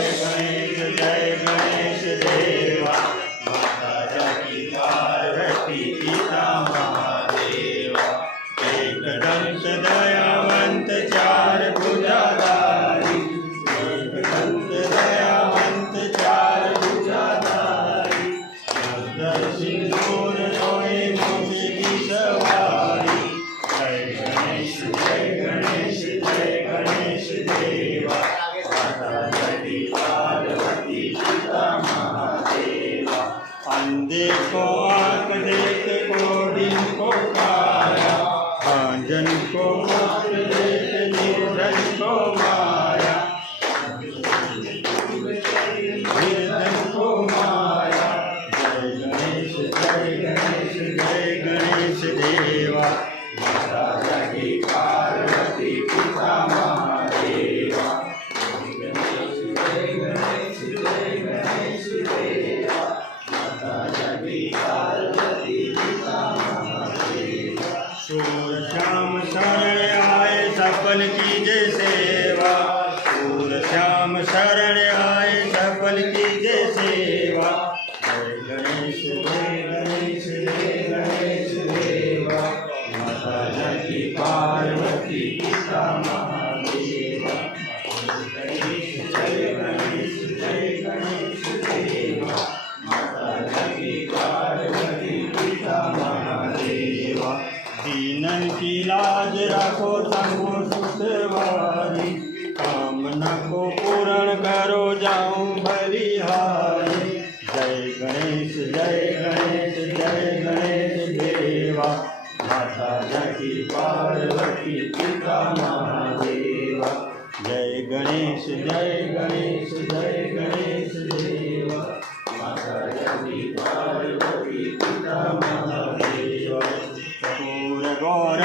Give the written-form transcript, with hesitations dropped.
जय गणेश देवा माता की पार्वती पिता महादेवा एक दंत दयावंत चार भुजाधारी एक दंत दयावंत चार भुजाधारी नंदन सिंदूर सोए मूछ की सवारी जय गणेश देवा पार्वती पिता महादेवा अंधे को आँख देख कोढ़ी को काया भांजन को आँख देख निर्धन को माया निर्धन को माया जय गणेश देवा माता की पार्वती पिता महादेवा सूर श्याम शरण आए सफल कीजे सेवा सूर श्याम शरण आए सफल कीजे सेवा जय गणेश देवा माता की पार्वती पिता महादेवा जय गणेश देवा माता की पार्वती पिता महादेवा दीनन की लाज रखो शंभु सुतवारी कामना को पूर्ण करो जाऊं बलिहारी जय गणेश देवा माता की पार्वती पिता महादेवा जय गणेश देवा माता की पार्वती पिता महादेवा गौर